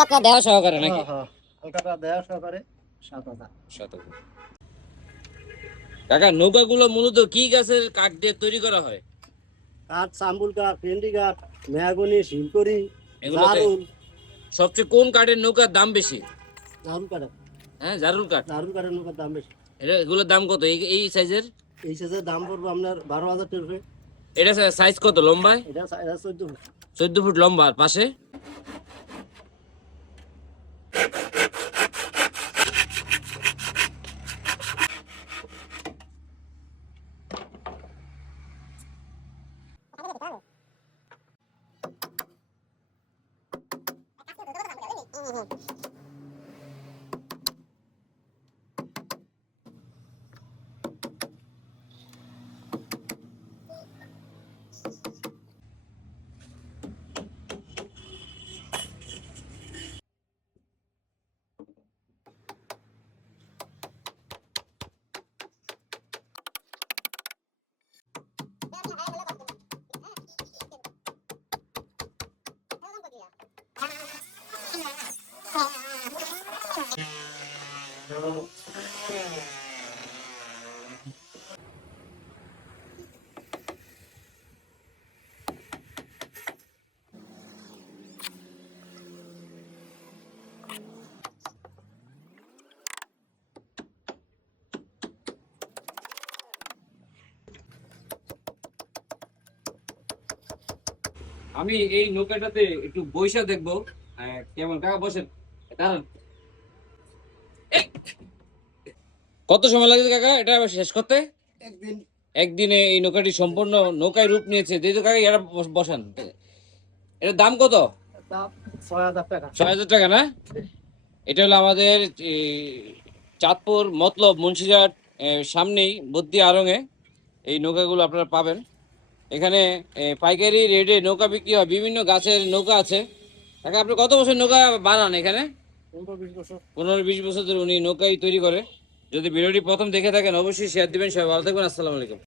হালকা দেওয়া সহকারে নাকি? হ্যাঁ, হালকা দেওয়া সহকারে 7,000। 7,000। কাকা নৌকাগুলো মূলত কি গাছের কাঠ দিয়ে তৈরি করা হয়? কাঠ, চাম্বুল কাঠ, ফেন্ডি কাঠ, মেহগনি, শিলকড়ি, এগুলোতে জারুল। সবচেয়ে কোন কাঠের নৌকার দাম বেশি? জারুল কাঠ, হ্যাঁ, জারুল কাঠ। জারুল কাঠের নৌকার দাম বেশি। এগুলোর দাম কত এই এই সাইজের? এই সাইজের দাম পড়বে আপনার 12,000 টাকা। এটা সাইজ কত লম্বায়? এটা 14 ফুট। 14 ফুট লম্বা, আর পাশে? আমি এই নৌকাটাতে একটু বইসা দেখবো কেমন। কাকা বসেন, দাঁড়ান। এই, কত সময় লাগে কাকা এটা শেষ করতে? একদিন। একদিনে এই নৌকাটি সম্পূর্ণ নৌকায় রূপ নিয়েছে। যেহেতু কাকা এটা বসান, এটার দাম কত? দাম 6,000 টাকা। 6,000 টাকা না? এটা হলো আমাদের চাঁদপুর মতলব মুন্সিরহাট সামনেই বদ্যি আড়ংয়ে এই নৌকাগুলো আপনারা পাবেন। এখানে পাইকারি রেটে নৌকা বিক্রি হয়, বিভিন্ন গাছের নৌকা আছে। কাকা আপনি কত বছর নৌকা বানান এখানে? 15-20 বছর। 15-20 বছর ধরে উনি নৌকাই তৈরি করে। যদি ভিডিওটি প্রথম দেখে থাকেন অবশ্যই শেয়ার দিবেন। সবাই ভালো থাকবেন। আসসালামু আলাইকুম।